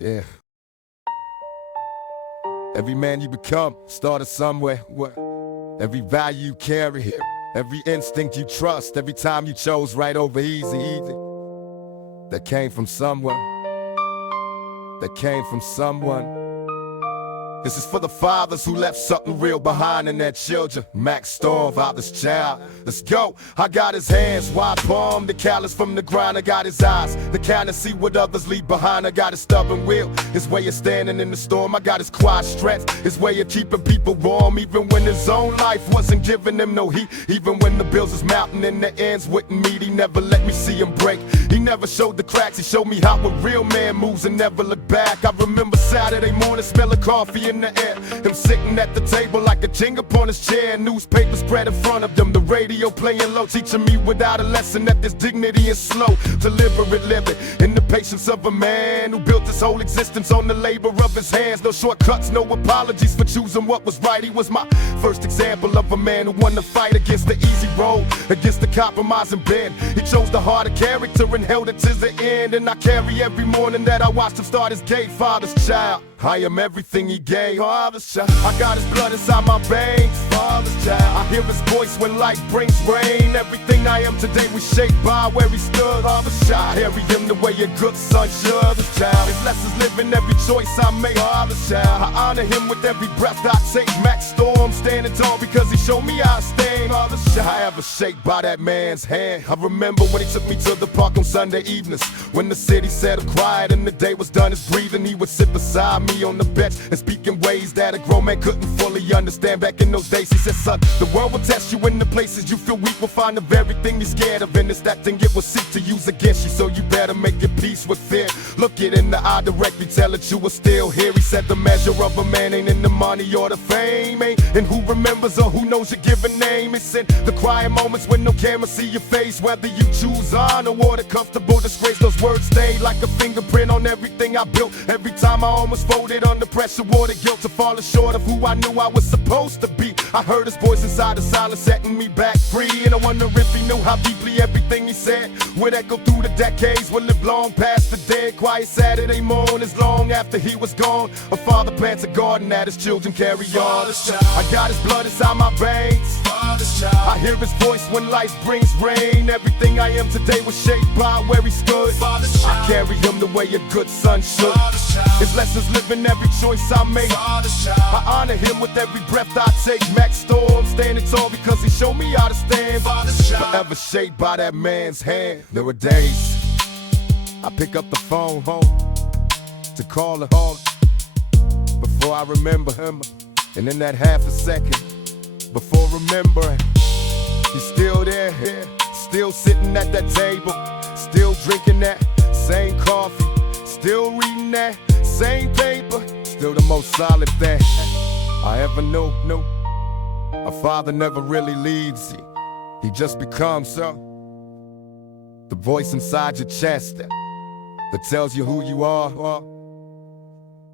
Yeah. Every man you become started somewhere. Every value you carry, every instinct you trust, every time you chose right over easy. That came from somewhere. That came from someone. This is for the fathers who left something real behind in their children. Mak Storm, father's child. Let's go. I got his hands, wide palm, the callous from the grind. I got his eyes, the kind to see what others leave behind. I got his stubborn will, his way of standing in the storm. I got his quiet strength, his way of keeping people warm. Even when his own life wasn't giving him no heat. Even when the bills was mounting and the ends wouldn't meet. He never let me see him break. He never showed the cracks, he showed me how a real man moves and never look back. I remember Saturday morning smelling coffee in the air, him sitting at the table like a king upon his chair. Newspaper spread in front of them, the radio playing low, teaching me without a lesson that there's dignity and slow, deliberate living in the patience of a man who built his whole existence on the labor of his hands. No shortcuts, no apologies for choosing what was right. He was my first example of a man who won the fight against the easy road, against the compromising bend. He chose the harder character and held it to the end. And I carry every morning that I watched him start his gay father's child. I am everything he gave, father's child. I got his blood inside my veins, father's child. I hear his voice when light brings rain. Everything I am today was shaped by where he stood, father's child. I carry him the way a good son should, father's child. His lessons live in every choice I make, father's child. I honor him with every breath I take. Mak Storm, standing tall because he showed me how to stand, father's child. I ever shaped by that man's hand. I remember when he took me to the park on Sunday evenings, when the city settled quiet and the day was done his breathing. He would sit beside me on the bench and speak in ways that a grown man couldn't fully understand. Back in those days he said, son, the world will test you in the places you feel weak. Will find the very thing you're scared of, and it's that thing it will seek to use against you. So you better make your peace with fear. Look it in the eye directly, tell it you are still here. He said the measure of a man ain't in the money or the fame, ain't in who remembers or who knows your given name. It's in the quiet moments when no camera see your face, whether you choose honor or the comfortable disgrace. Those words stay like a fingerprint on everything I built. Every time I almost folded under pressure, or the guilt of falling short of who I knew I was supposed to be. I heard his voice inside the silence setting me back free. And I wonder if he knew how deeply everything he said would echo through the decades, would live long past the dead. Quiet Saturday mornings long after he was gone. A father plants a garden that his children carry on. I got his blood inside my veins, I hear his voice when life brings rain. Everything I am today was shaped by where he stood. I carry him the way a good son should. His lessons live in every choice I make. I honor him with every breath I take. Mak Storm, standing tall because he showed me how to stand. Forever shaped by that man's hand. There were days I pick up the phone home to call her home before I remember him. And in that half a second before remembering, he's still there, still sitting at that table, still drinking that same coffee, still reading that same paper. Still the most solid thing I ever knew. A father never really leaves, he just becomes the voice inside your chest that tells you who you are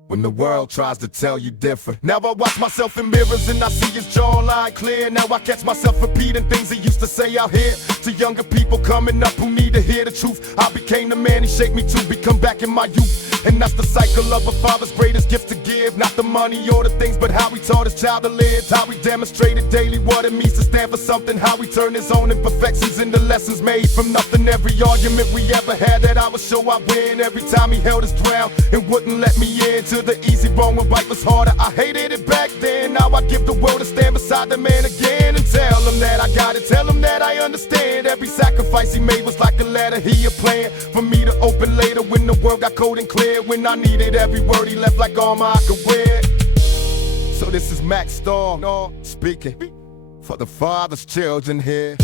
when the world tries to tell you different. Now I watch myself in mirrors and I see his jawline clear. Now I catch myself repeating things he used to say out here to younger people coming up who need to hear the truth. I became the man he shaped me to become back in my youth. And that's the cycle of a father's greatest gift to give. Not the money or the things, but how he taught his child to live. How he demonstrated daily what it means to stand for something. How he turned his own imperfections into lessons made from nothing. Every argument we ever had that I would show I win. Every time he held his ground and wouldn't let me in. To the easy wrong when right was harder, I hated it back then. Now I give the world to stand beside the man again and tell him that I got it, tell him that I understand. Every sacrifice he made was like a letter he a plan for me to open later when the world got cold and clear. When I needed every word he left like armor I could wear. So this is Mak Storm speaking for the father's children here.